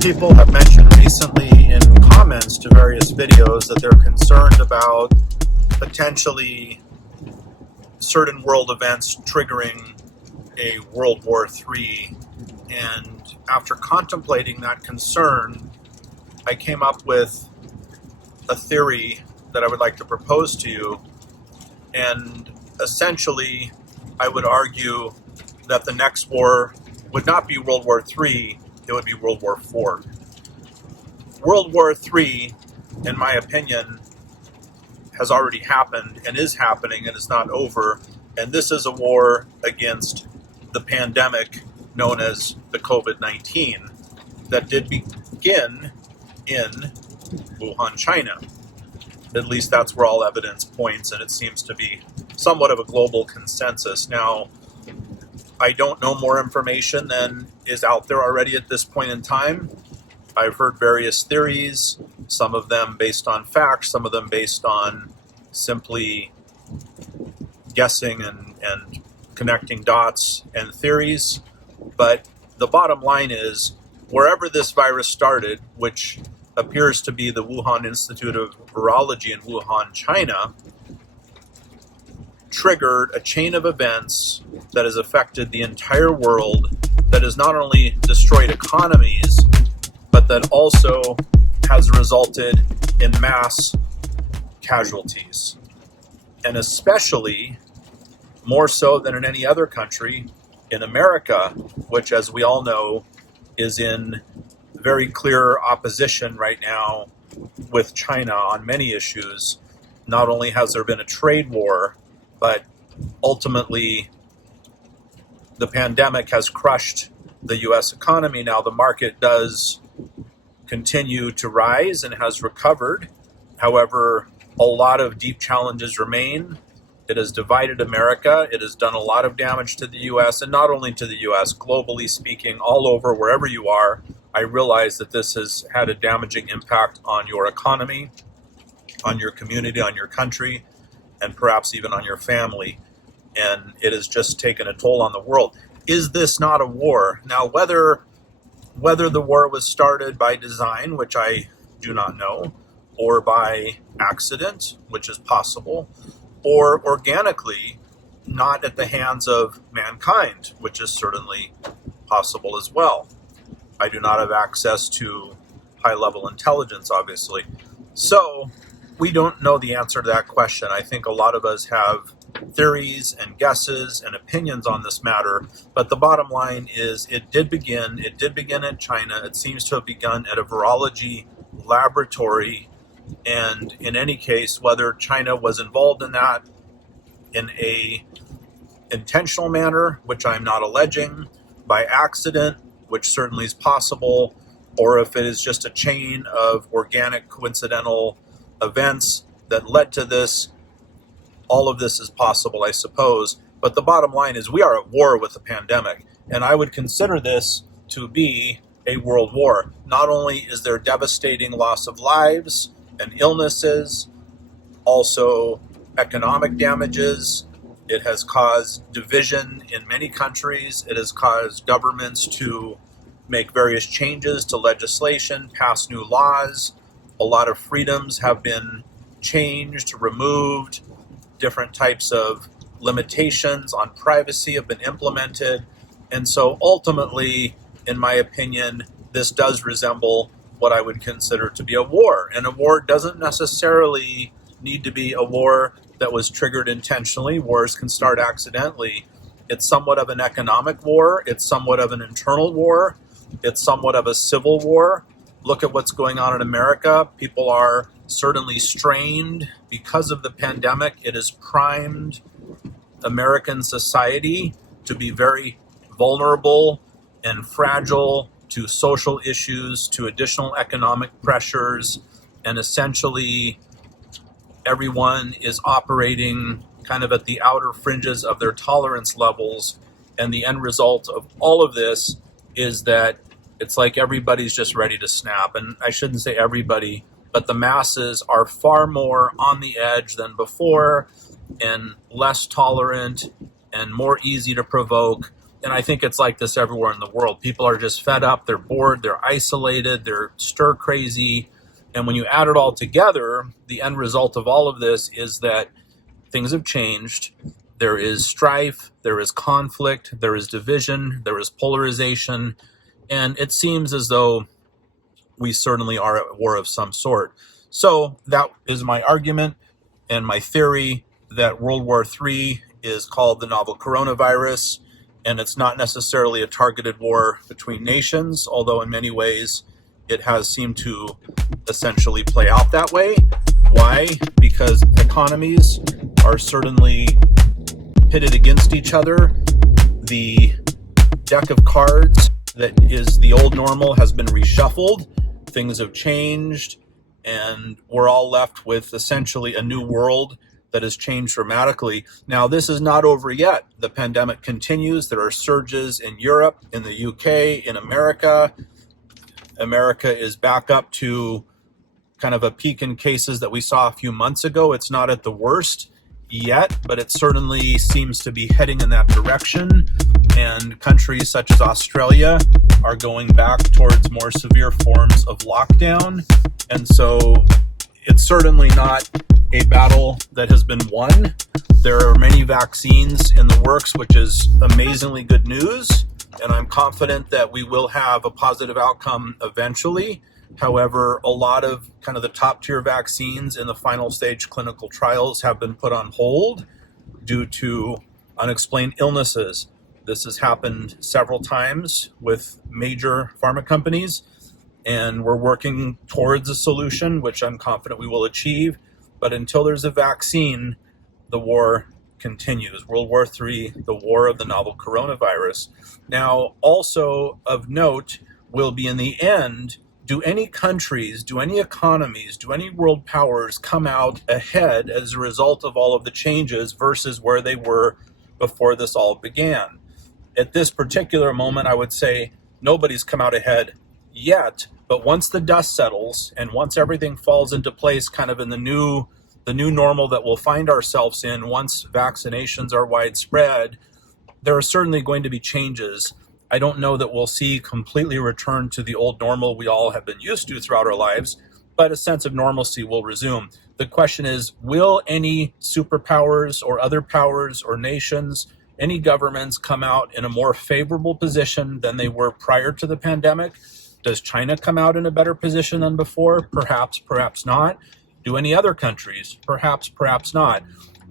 People have mentioned recently in comments to various videos that they're concerned about potentially certain world events triggering a World War III. And after contemplating that concern, I came up with a theory that I would like to propose to you. And essentially, I would argue that the next war would not be World War III, it would be World War IV. World War III, in my opinion, has already happened and is happening and is not over. And this is a war against the pandemic known as the COVID-19 that did begin in Wuhan, China. At least that's where all evidence points, and it seems to be somewhat of a global consensus. Now, I don't know more information than is out there already at this point in time. I've heard various theories, some of them based on facts, some of them based on simply guessing and connecting dots and theories. But the bottom line is, wherever this virus started, which appears to be the Wuhan Institute of Virology in Wuhan, China, triggered a chain of events that has affected the entire world, that has not only destroyed economies, but that also has resulted in mass casualties. And especially, more so than in any other country, in America, which, as we all know, is in very clear opposition right now with China on many issues. Not only has there been a trade war, but ultimately the pandemic has crushed the U.S. economy. Now the market does continue to rise and has recovered. However, a lot of deep challenges remain. It has divided America. It has done a lot of damage to the U.S., and not only to the U.S., globally speaking, all over, wherever you are. I realize that this has had a damaging impact on your economy, on your community, on your country, and perhaps even on your family. And it has just taken a toll on the world. Is this not a war? Now, whether the war was started by design, which I do not know, or by accident, which is possible, or organically, not at the hands of mankind, which is certainly possible as well. I do not have access to high-level intelligence, obviously. So we don't know the answer to that question. I think a lot of us have theories and guesses and opinions on this matter, but the bottom line is it did begin in China. It seems to have begun at a virology laboratory, and in any case, whether China was involved in that in a intentional manner, which I'm not alleging, by accident, which certainly is possible, or if it is just a chain of organic coincidental events that led to this, all of this is possible, I suppose. But the bottom line is we are at war with the pandemic, and I would consider this to be a world war. Not only is there devastating loss of lives and illnesses, also economic damages. It has caused division in many countries. It has caused governments to make various changes to legislation, pass new laws. A lot of freedoms have been changed, removed. Different types of limitations on privacy have been implemented. And so ultimately, in my opinion, this does resemble what I would consider to be a war. And a war doesn't necessarily need to be a war that was triggered intentionally. Wars can start accidentally. It's somewhat of an economic war. It's somewhat of an internal war. It's somewhat of a civil war. Look at what's going on in America. People are certainly strained because of the pandemic. It has primed American society to be very vulnerable and fragile to social issues, to additional economic pressures, and essentially everyone is operating kind of at the outer fringes of their tolerance levels. And the end result of all of this is that it's like everybody's just ready to snap. And I shouldn't say everybody, but the masses are far more on the edge than before and less tolerant and more easy to provoke. And I think it's like this everywhere in the world. People are just fed up, they're bored, they're isolated, they're stir crazy. And when you add it all together, the end result of all of this is that things have changed. There is strife, there is conflict, there is division, there is polarization. And it seems as though we certainly are at war of some sort. So that is my argument and my theory that World War III is called the novel coronavirus, and it's not necessarily a targeted war between nations, although in many ways it has seemed to essentially play out that way. Why? Because economies are certainly pitted against each other. The deck of cards that is the old normal has been reshuffled. Things have changed, and we're all left with essentially a new world that has changed dramatically. Now, this is not over yet. The pandemic continues. There are surges in Europe, in the UK, in America. America is back up to kind of a peak in cases that we saw a few months ago. It's not at the worst yet, but it certainly seems to be heading in that direction. And countries such as Australia are going back towards more severe forms of lockdown. And so it's certainly not a battle that has been won. There are many vaccines in the works, which is amazingly good news. And I'm confident that we will have a positive outcome eventually. However, a lot of kind of the top tier vaccines in the final stage clinical trials have been put on hold due to unexplained illnesses. This has happened several times with major pharma companies, and we're working towards a solution, which I'm confident we will achieve. But until there's a vaccine, the war continues. World War III, the war of the novel coronavirus. Now, also of note will be in the end, do any countries, do any economies, do any world powers come out ahead as a result of all of the changes versus where they were before this all began? At this particular moment, I would say nobody's come out ahead yet, but once the dust settles and once everything falls into place kind of in the new normal that we'll find ourselves in once vaccinations are widespread, there are certainly going to be changes. I don't know that we'll see completely return to the old normal we all have been used to throughout our lives, but a sense of normalcy will resume. The question is, will any superpowers or other powers or nations, any governments come out in a more favorable position than they were prior to the pandemic? Does China come out in a better position than before? Perhaps, perhaps not. Do any other countries? Perhaps, perhaps not.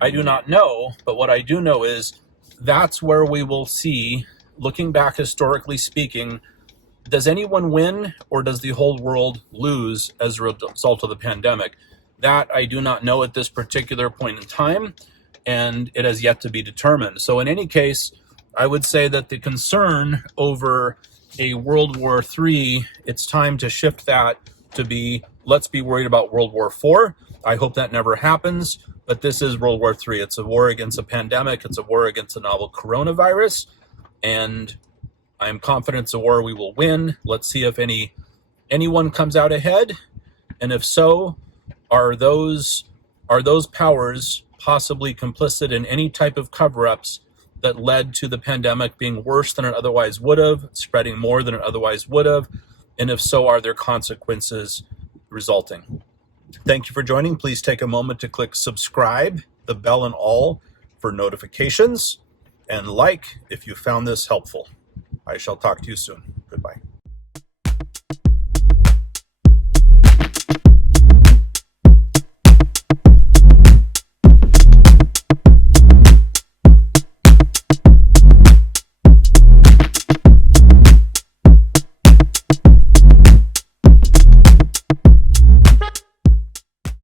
I do not know, but what I do know is that's where we will see, looking back historically speaking, does anyone win or does the whole world lose as a result of the pandemic? That I do not know at this particular point in time, and it has yet to be determined. So in any case, I would say that the concern over a World War III, it's time to shift that to be, let's be worried about World War IV. I hope that never happens, but this is World War III. It's a war against a pandemic. It's a war against a novel coronavirus, and I'm confident it's a war we will win. Let's see if anyone comes out ahead, and if so, are those powers possibly complicit in any type of cover-ups that led to the pandemic being worse than it otherwise would have, spreading more than it otherwise would have, and if so, are there consequences resulting? Thank you for joining. Please take a moment to click subscribe, the bell and all for notifications, and like if you found this helpful. I shall talk to you soon. Goodbye.